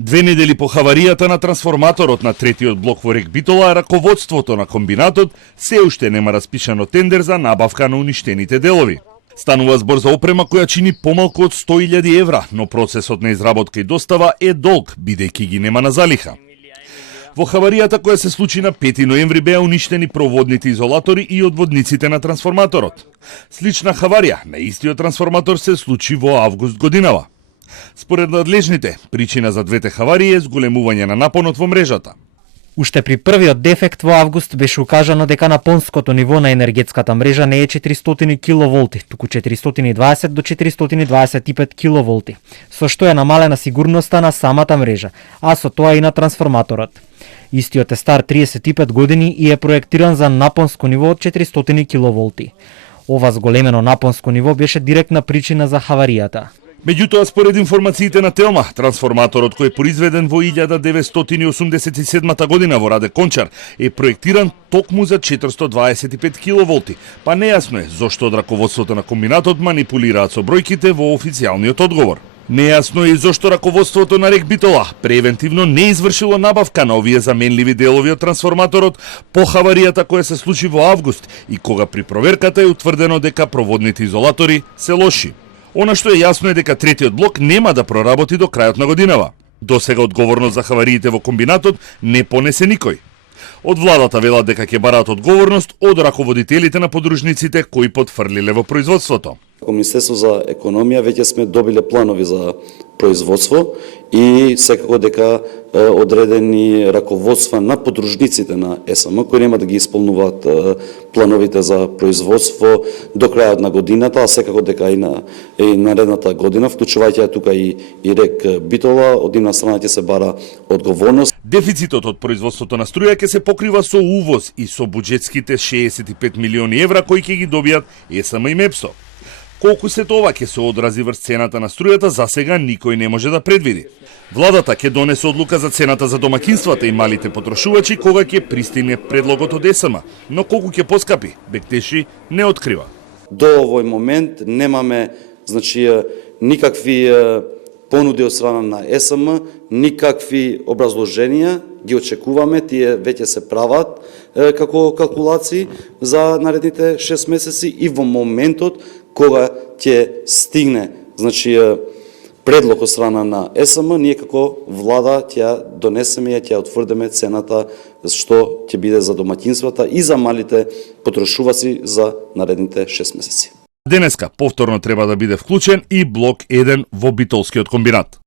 2 недели по хаваријата на трансформаторот на третиот блок во Рек Битола, раководството на комбинатот се уште нема распишано тендер за набавка на уништените делови. Станува збор за опрема која чини помалку од 100.000 евра, но процесот на изработка и достава е долг, бидејќи ги нема на залиха. Во хаваријата која се случи на 5 ноември беа уништени проводните изолатори и одводниците на трансформаторот. Слична хаварија на истиот трансформатор се случи во август годинава. Според надлежните, причина за двете хаварии е зголемување на напонот во мрежата. Уште при првиот дефект во август беше укажано дека напонското ниво на енергетската мрежа не е 400 киловолти, туку 420 до 425 киловолти, со што е намалена сигурноста на самата мрежа, а со тоа и на трансформаторот. Истиот е стар 35 години и е проектиран за напонско ниво од 400 киловолти. Ова зголемено напонско ниво беше директна причина за хаваријата. Меѓутоа, според информациите на Телма, трансформаторот кој е произведен во 1987 година во Раде Кончар е проектиран токму за 425 киловолти, па нејасно е зошто од раководството на комбинатот манипулираат со бројките во официјалниот одговор. Нејасно е и зошто раководството на Рек Битола превентивно не извршило набавка на овие заменливи делови од трансформаторот по хаваријата која се случи во август и кога при проверката е утврдено дека проводните изолатори се лоши. Она што е јасно е дека третиот блок нема да проработи до крајот на годинава. До сега одговорност за хавариите во комбинатот не понесе никој. Од владата велат дека ќе бараат одговорност од раководителите на подружниците кои потфрлиле во производството. Како Министерство за економија веќе сме добиле планови за производство и секако дека одредени раководства на подружниците на ЕСМ кои нема да ги исполнуваат плановите за производство до крајот на годината, а секако дека и наредната година, вклучувајќи тука и Рек Битола, од нивна страна ќе се бара одговорност. Дефицитот од производството на струја ќе се покрива со увоз и со буџетските 65 милиони евра кои ќе ги добијат ЕСМ и МЕПСО. Колку се тоа ќе се одрази врз цената на струјата, засега никој не може да предвиди. Владата ќе донесе одлука за цената за домакинствата и малите потрошувачи кога ќе пристигне предлогот од ЕСМ, но колку ќе поскапи, Бектеши не открива. До овој момент немаме никакви понуди од страна на ЕСМ, никакви образложенија, ги очекуваме, тие веќе се прават како калкулации за наредните 6 месеци и во моментот кога ќе стигне предлог од страна на ЕСМ, ние како влада ќе донесеме и ќе утврдиме цената што ќе биде за домаќинствата и за малите потрошуваци за наредните 6 месеци. Денеска повторно треба да биде вклучен и блок 1 во Битолскиот комбинат.